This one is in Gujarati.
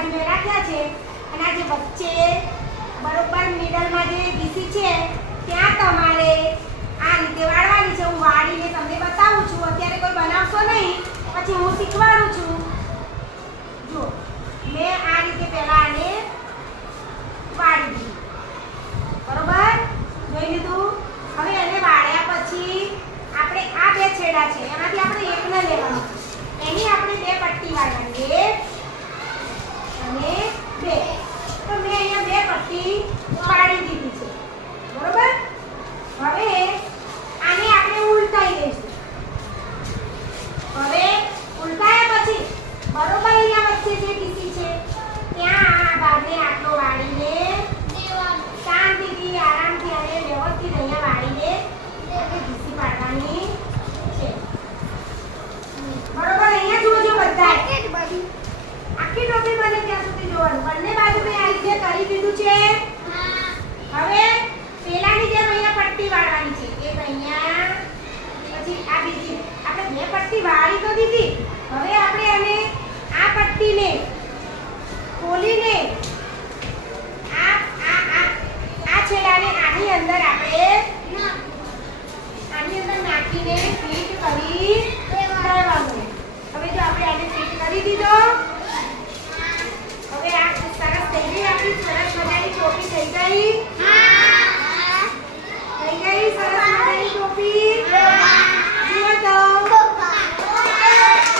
બાજુ મેં રાખ્યા છે અને આ જે વચ્ચે બરોબર મિડલમાં જે ડીસી છે ત્યાં તમારે આ રીતે વાળવાની છે. હું વાળીને તમને બતાવું છું. અત્યારે કોઈ બનાવશો નહીં, પછી હું શીખવાડું છું. જો મેં આ રીતે પહેલા આને વાળી દીધું. બરોબર જોઈ લીધું. હવે એને વાળ્યા પછી આપણે આ બે છેડા છે એમાંથી આપણે એકને લેવાનું. એની આપણે બે પટ્ટી વાળવાની, એક અને બે. તો મેં અહીંયા બે પટ્ટી વાળી દીધી છે. બરોબર. હવે આને આપણે ઉલટાઈ દઈશું. હવે ઉલટાયા પછી બરોબર અહીંયા વચ્ચે જે ડીસી છે ત્યાં આ ભાગને આટલો વાળીને શાંતિથી આરામથી અને વ્યવસ્થિત અહીંયા વાળીને આપણે ડીસી પાડવાની છે. બરોબર. અહીંયા જોજો બધા આખી ટોપી બને ત્યાં સુધી જોવાનું. બંને બાજુ મેં આ રીતે કરી દીધું છે. હવે પેલાની જેમ અહીંયા પટ્ટી વાળવાની છે. એક અહીંયા, પછી આ બીજી. આપણે બે પટ્ટી વાળી તો દીધી,